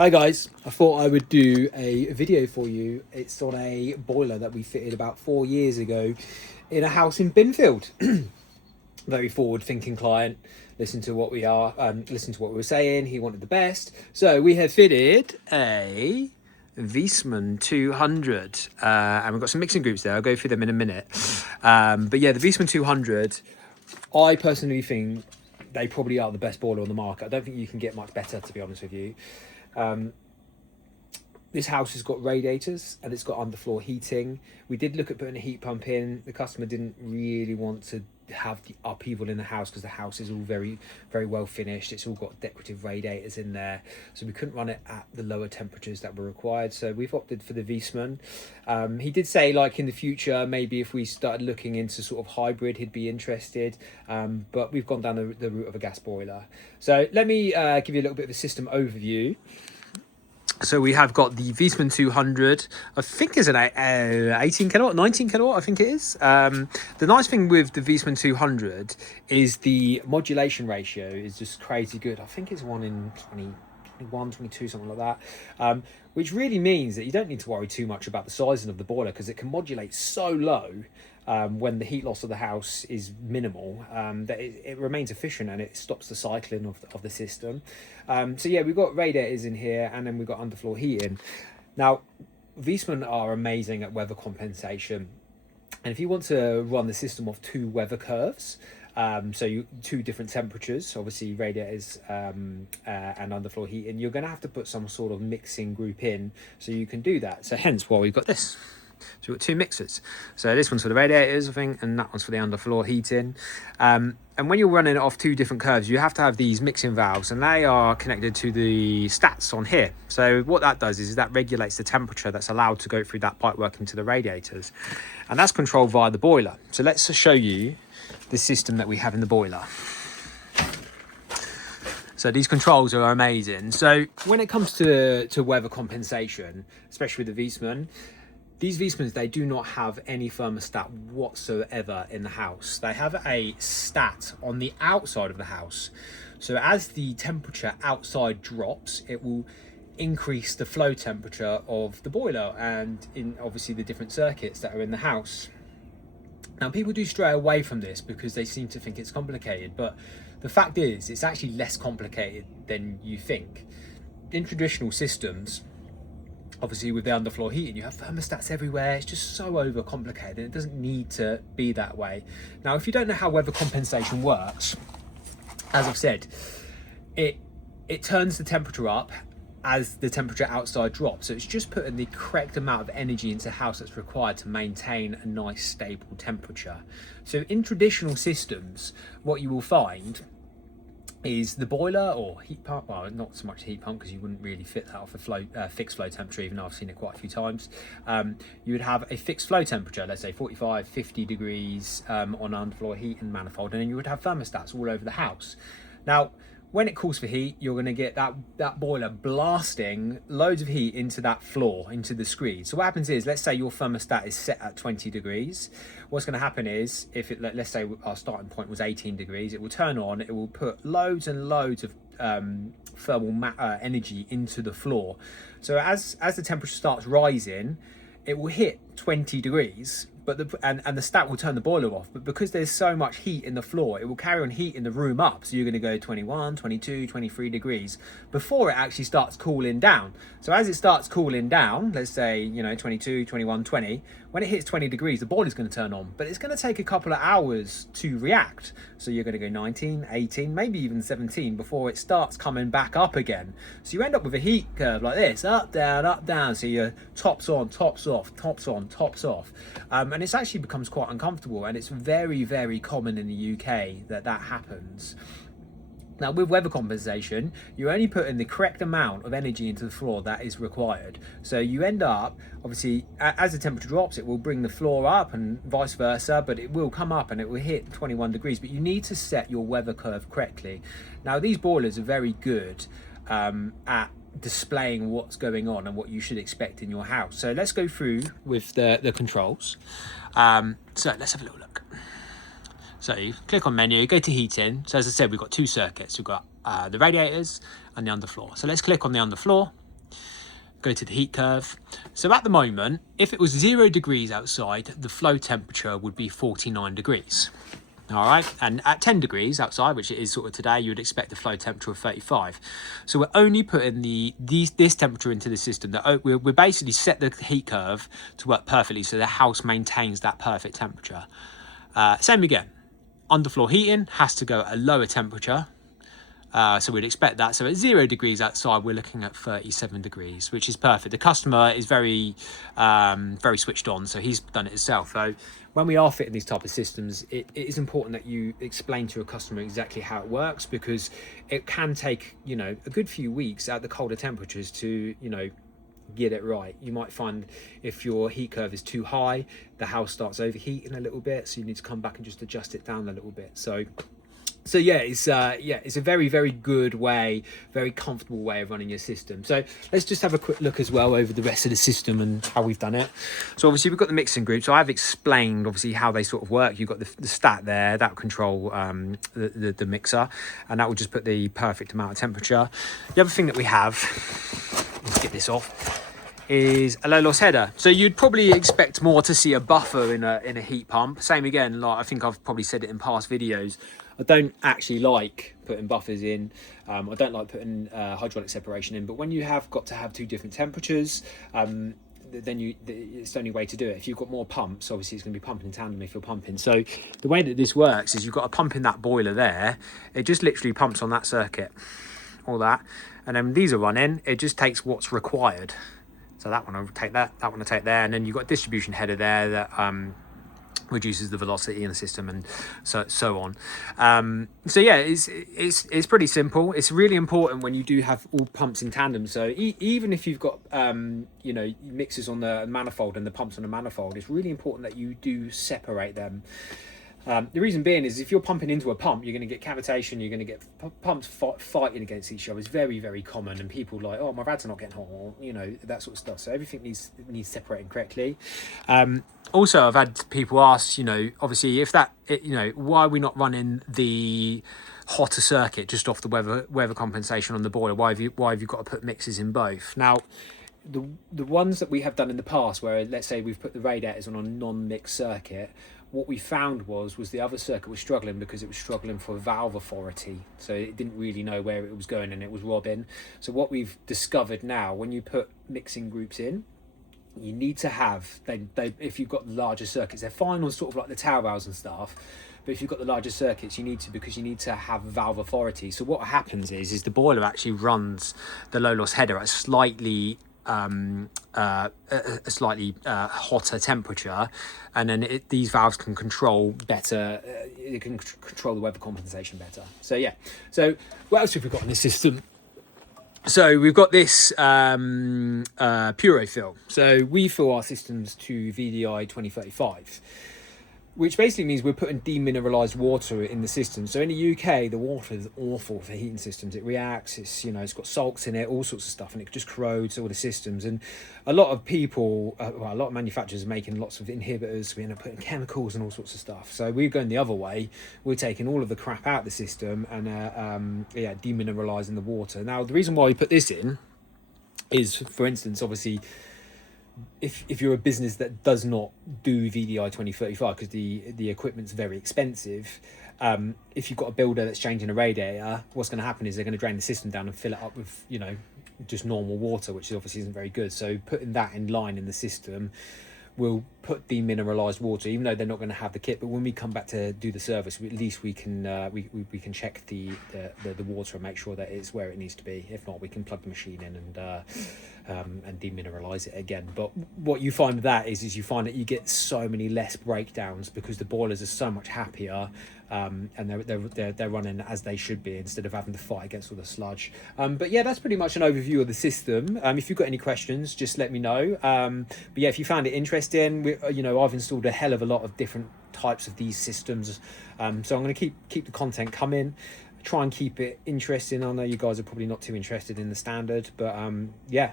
Hi guys, I thought I would do a video for you. It's on a boiler that we fitted about 4 years ago in a house in Binfield. Very forward-thinking client. Listen to what we were saying. He wanted the best, so we have fitted a Viessmann 200, and we've got some mixing groups there. I'll go through them in a minute. But yeah, the Viessmann 200. I personally think they probably are the best boiler on the market. I don't think you can get much better, to be honest with you. This house has got radiators and it's got underfloor heating. We did look at putting a heat pump in. The customer didn't really want to have the upheaval in the house because the house is all very well finished. It's all got decorative radiators in there, so we couldn't run it at the lower temperatures that were required, so we've opted for the Viessmann. He did say, like, in the future maybe if we started looking into sort of hybrid, he'd be interested, but we've gone down the route of a gas boiler. So let me give you a little bit of a system overview. So we have got the Viessmann 200, I think is an 18 kilowatt, 19 kilowatt, I think it is. The nice thing with the Viessmann 200 is the modulation ratio is just crazy good. I think it's 1 in 20, 21, 22, something like that. Which really means that you don't need to worry too much about the sizing of the boiler because it can modulate so low when the heat loss of the house is minimal, that it remains efficient and it stops the cycling of the system. So yeah, we've got radiators in here and then we've got underfloor heating. Now, Viessmann are amazing at weather compensation. And if you want to run the system off 2 weather curves, so 2 different temperatures, obviously radiators and underfloor heating, you're going to have to put some sort of mixing group in so you can do that. So hence why we've got this. So we've got 2 mixers. So this one's for the radiators, I think, and that one's for the underfloor heating. And when you're running it off 2 different curves, you have to have these mixing valves, and they are connected to the stats on here. So what that does is that regulates the temperature that's allowed to go through that pipework into the radiators. And that's controlled via the boiler. So let's show you the system that we have in the boiler. So these controls are amazing. So when it comes to weather compensation, especially with the Viessmann, these Viessmanns, they do not have any thermostat whatsoever in the house. They have a stat on the outside of the house. So as the temperature outside drops, it will increase the flow temperature of the boiler and in obviously the different circuits that are in the house. Now, people do stray away from this because they seem to think it's complicated, but the fact is it's actually less complicated than you think. In traditional systems, obviously with the underfloor heating, you have thermostats everywhere. It's just so overcomplicated. It doesn't need to be that way. Now, if you don't know how weather compensation works, as I've said, it turns the temperature up as the temperature outside drops. So it's just putting the correct amount of energy into the house that's required to maintain a nice stable temperature. So in traditional systems, what you will find is the boiler or heat pump, well, not so much heat pump because you wouldn't really fit that off a fixed flow temperature, even though I've seen it quite a few times. You would have a fixed flow temperature, let's say 45, 50 degrees on underfloor heat and manifold, and then you would have thermostats all over the house. Now, when it calls for heat, you're going to get that boiler blasting loads of heat into that floor, into the screed. So what happens is, let's say your thermostat is set at 20 degrees. What's going to happen is, if it, let's say our starting point was 18 degrees, it will turn on, it will put loads and loads of thermal energy into the floor. So as the temperature starts rising, it will hit 20 degrees, but the stat will turn the boiler off. But because there's so much heat in the floor, it will carry on heating the room up. So you're going to go 21, 22, 23 degrees before it actually starts cooling down. So as it starts cooling down, let's say, 22, 21, 20, when it hits 20 degrees, the boiler's going to turn on, but it's going to take a couple of hours to react. So you're going to go 19, 18, maybe even 17 before it starts coming back up again. So you end up with a heat curve like this, up, down. So your tops on, tops off, tops on, tops off. And it actually becomes quite uncomfortable, and it's very, very common in the UK that happens. Now, with weather compensation, you only put in the correct amount of energy into the floor that is required. So you end up, obviously, as the temperature drops, it will bring the floor up and vice versa, but it will come up and it will hit 21 degrees. But you need to set your weather curve correctly. Now, these boilers are very good at displaying what's going on and what you should expect in your house. So let's go through with the controls. So let's have a little look. So you click on menu, go to heating. So as I said, we've got 2 circuits. We've got the radiators and the underfloor. So let's click on the underfloor. go to the heat curve. So at the moment, if it was 0 degrees outside, the flow temperature would be 49 degrees. All right, and at 10 degrees outside, which it is sort of today, you would expect the flow temperature of 35. So we're only putting this temperature into the system. That we basically set the heat curve to work perfectly, so the house maintains that perfect temperature. Same again, underfloor heating has to go at a lower temperature. So we'd expect that. So at 0 degrees outside, we're looking at 37 degrees, which is perfect. The customer is very switched on, so he's done it himself. So when we are fitting these type of systems, it is important that you explain to a customer exactly how it works, because it can take, you know, a good few weeks at the colder temperatures to, you know, get it right. You might find if your heat curve is too high, the house starts overheating a little bit, so you need to come back and just adjust it down a little bit. So yeah, it's a very, very good way, very comfortable way of running your system. So let's just have a quick look as well over the rest of the system and how we've done it. So obviously we've got the mixing group. So I've explained obviously how they sort of work. You've got the stat there that will control the mixer, and that will just put the perfect amount of temperature. The other thing that we have, let's get this off, is a low loss header. So you'd probably expect more to see a buffer in a heat pump. Same again, like I think I've probably said it in past videos, I don't actually like putting buffers in. I don't like putting hydraulic separation in, but when you have got to have two different temperatures, then it's the only way to do it. If you've got more pumps, obviously it's going to be pumping in tandem if you're pumping. So the way that this works is you've got a pump in that boiler there. It just literally pumps on that circuit, all that, and then when these are running, it just takes what's required. So that one will take that one will take there, and then you've got a distribution header there that reduces the velocity in the system, and so on. So yeah, it's pretty simple. It's really important when you do have all pumps in tandem. So even if you've got you know, mixers on the manifold and the pumps on the manifold, it's really important that you do separate them. The reason being is if you're pumping into a pump, you're going to get cavitation, you're going to get pumps fighting against each other. It's very, very common, and people like, oh, my rads are not getting hot, or, you know, that sort of stuff. So everything needs separating correctly. Also, I've had people ask, you know, obviously if that, you know, why are we not running the hotter circuit just off the weather compensation on the boiler? Why have you got to put mixers in both? Now, the ones that we have done in the past, where let's say we've put the radiators on a non-mixed circuit, what we found was the other circuit was struggling because it was struggling for valve authority, so it didn't really know where it was going and it was robbing. So what we've discovered now, when you put mixing groups in, you need to have they if you've got the larger circuits, they're fine on sort of like the tower rails and stuff, but if you've got the larger circuits, you need to have valve authority. So what happens is the boiler actually runs the low loss header at slightly a slightly hotter temperature, and then these valves can control better. It can control the weather compensation better. So yeah. So what else have we got in this system? So we've got this Puro fill. So we fill our systems to VDI 2035, which basically means we're putting demineralized water in the system. So in the UK, the water is awful for heating systems. It reacts, it's, you know, it's got salts in it, all sorts of stuff, and it just corrodes all the systems. And a lot of people, a lot of manufacturers are making lots of inhibitors. We end up putting chemicals and all sorts of stuff. So we're going the other way. We're taking all of the crap out of the system and demineralizing the water. Now, the reason why we put this in is, for instance, obviously, if you're a business that does not do VDI 2035 because the equipment's very expensive, if you've got a builder that's changing a radiator, what's going to happen is they're going to drain the system down and fill it up with, you know, just normal water, which obviously isn't very good. So putting that in line in the system will put demineralized water, even though they're not going to have the kit. But when we come back to do the service, at least we can we can check the water and make sure that it's where it needs to be. If not, we can plug the machine in and demineralize it again. But what you find with that is you find that you get so many less breakdowns because the boilers are so much happier, and they're running as they should be instead of having to fight against all the sludge. But yeah, that's pretty much an overview of the system. If you've got any questions, just let me know. But yeah, if you found it interesting, you know, I've installed a hell of a lot of different types of these systems, so I'm going to keep the content coming, try and keep it interesting. I know you guys are probably not too interested in the standard, but yeah,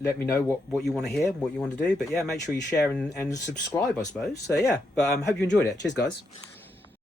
let me know what you want to hear, what you want to do. But yeah, make sure you share and subscribe, I suppose. So yeah, but hope you enjoyed it. Cheers, guys.